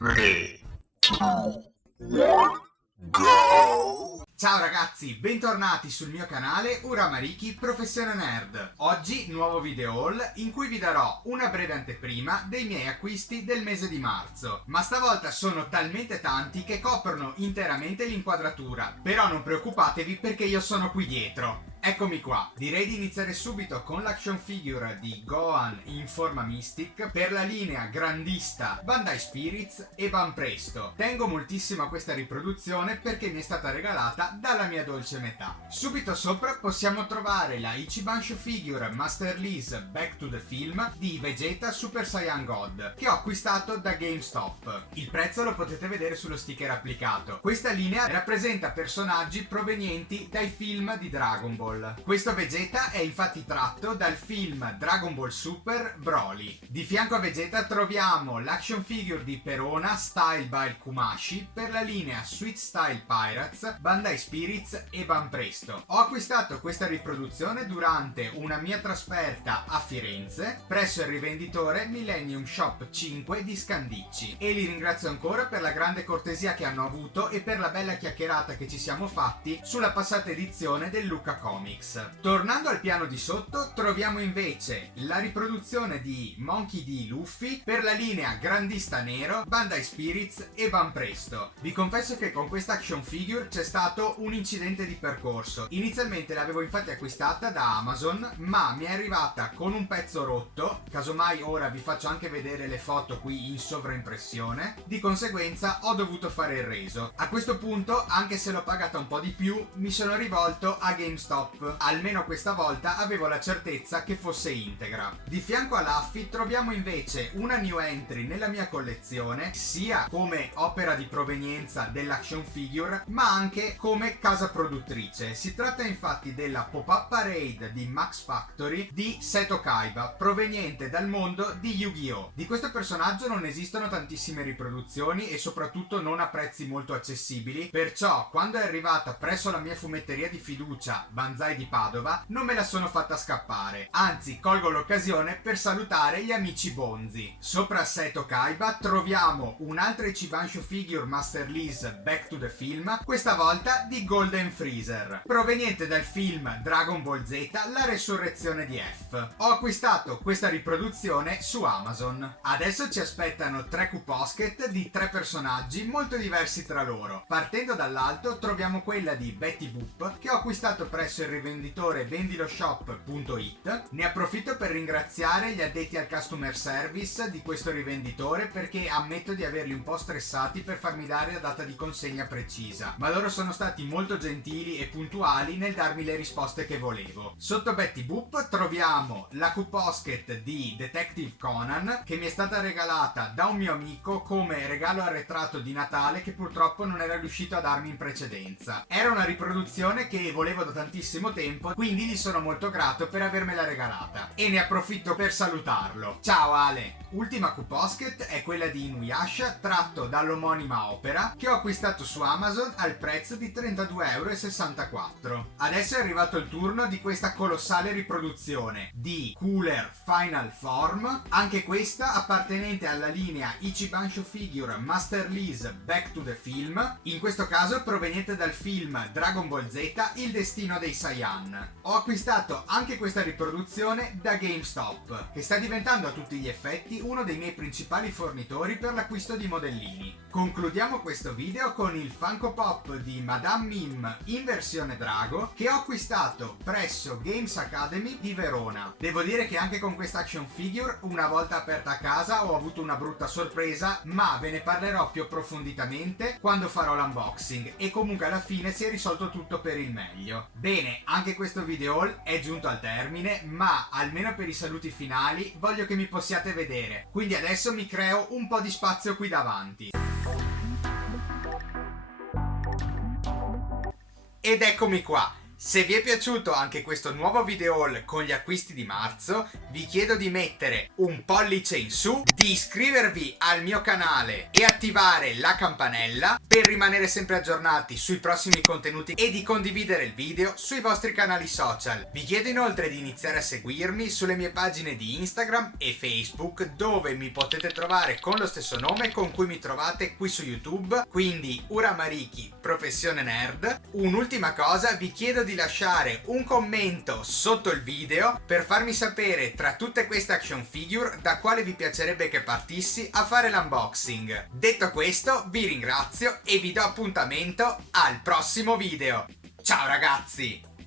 3, 2, 1, go! Ciao ragazzi, bentornati sul mio canale Uramariki Professione Nerd. Oggi nuovo video haul in cui vi darò una breve anteprima dei miei acquisti del mese di marzo. Ma stavolta sono talmente tanti che coprono interamente l'inquadratura. Però non preoccupatevi perché io sono qui dietro. Eccomi qua. Direi di iniziare subito con l'action figure di Gohan in forma Mystic per la linea grandista Bandai Spirits e Banpresto. Tengo moltissimo a questa riproduzione perché mi è stata regalata dalla mia dolce metà. Subito sopra possiamo trovare la Ichiban Show Figure Master Lease Back to the Film di Vegeta Super Saiyan God che ho acquistato da GameStop. Il prezzo lo potete vedere sullo sticker applicato. Questa linea rappresenta personaggi provenienti dai film di Dragon Ball. Questo Vegeta è infatti tratto dal film Dragon Ball Super Broly. Di fianco a Vegeta troviamo l'action figure di Perona Style by Kumashi per la linea Sweet Style Pirates, Bandai Spirits e Banpresto. Ho acquistato questa riproduzione durante una mia trasferta a Firenze presso il rivenditore Millennium Shop 5 di Scandicci e li ringrazio ancora per la grande cortesia che hanno avuto e per la bella chiacchierata che ci siamo fatti sulla passata edizione del Lucca Comics. Tornando al piano di sotto troviamo invece la riproduzione di Monkey D. Luffy per la linea Grandista Nero, Bandai Spirits e Banpresto. Vi confesso che con questa action figure c'è stato un incidente di percorso. Inizialmente l'avevo infatti acquistata da Amazon, ma mi è arrivata con un pezzo rotto, casomai ora vi faccio anche vedere le foto qui in sovraimpressione, di conseguenza ho dovuto fare il reso. A questo punto, anche se l'ho pagata un po' di più, mi sono rivolto a GameStop. Almeno questa volta avevo la certezza che fosse integra. Di fianco a Luffy troviamo invece una new entry nella mia collezione, sia come opera di provenienza dell'action figure, ma anche come casa produttrice. Si tratta infatti della Pop-Up Parade di Max Factory di Seto Kaiba, proveniente dal mondo di Yu-Gi-Oh! Di questo personaggio non esistono tantissime riproduzioni e soprattutto non a prezzi molto accessibili, perciò quando è arrivata presso la mia fumetteria di fiducia Banzai di Padova non me la sono fatta scappare, anzi colgo l'occasione per salutare gli amici bonzi. Sopra Seto Kaiba troviamo un'altra Ichiban Show Figure Master Lease Back to the Film, questa volta di Golden Freezer, proveniente dal film Dragon Ball Z La Resurrezione di F. Ho acquistato questa riproduzione su Amazon. Adesso ci aspettano 3 Q-Posket di 3 personaggi molto diversi tra loro. Partendo dall'alto troviamo quella di Betty Boop che ho acquistato presso il rivenditore vendiloshop.it. Ne approfitto per ringraziare gli addetti al customer service di questo rivenditore perché ammetto di averli un po' stressati per farmi dare la data di consegna precisa, ma loro sono stati molto gentili e puntuali nel darmi le risposte che volevo. Sotto Betty Boop troviamo la Q-Posket di Detective Conan che mi è stata regalata da un mio amico come regalo arretrato di Natale che purtroppo non era riuscito a darmi in precedenza. Era una riproduzione che volevo da tantissimo tempo, quindi gli sono molto grato per avermela regalata e ne approfitto per salutarlo. Ciao Ale! Ultima Q-Posket è quella di Inuyasha tratto dall'omonima opera che ho acquistato su Amazon al prezzo di 32,64 €. Adesso è arrivato il turno di questa colossale riproduzione di Cooler Final Form, anche questa appartenente alla linea Ichiban Show Figure Master Lease Back to the Film, in questo caso proveniente dal film Dragon Ball Z Il destino dei Saiyan. Ho acquistato anche questa riproduzione da GameStop, che sta diventando a tutti gli effetti uno dei miei principali fornitori per l'acquisto di modellini. Concludiamo questo video con il Funko Pop di Madame Mim in versione Drago che ho acquistato presso Games Academy di Verona. Devo dire che anche con questa action figure, una volta aperta a casa, ho avuto una brutta sorpresa, ma ve ne parlerò più approfonditamente quando farò l'unboxing e comunque alla fine si è risolto tutto per il meglio. Bene, anche questo video haul è giunto al termine, ma almeno per i saluti finali voglio che mi possiate vedere. Quindi adesso mi creo un po' di spazio qui davanti. Ed eccomi qua. Se vi è piaciuto anche questo nuovo video haul con gli acquisti di marzo, vi chiedo di mettere un pollice in su, di iscrivervi al mio canale e attivare la campanella per rimanere sempre aggiornati sui prossimi contenuti e di condividere il video sui vostri canali social. Vi chiedo inoltre di iniziare a seguirmi sulle mie pagine di Instagram e Facebook, dove mi potete trovare con lo stesso nome con cui mi trovate qui su YouTube, quindi Uramariki Professione Nerd. Un'ultima cosa, vi chiedo di lasciare un commento sotto il video per farmi sapere tra tutte queste action figure da quale vi piacerebbe che partissi a fare l'unboxing. Detto questo, vi ringrazio e vi do appuntamento al prossimo video. Ciao ragazzi!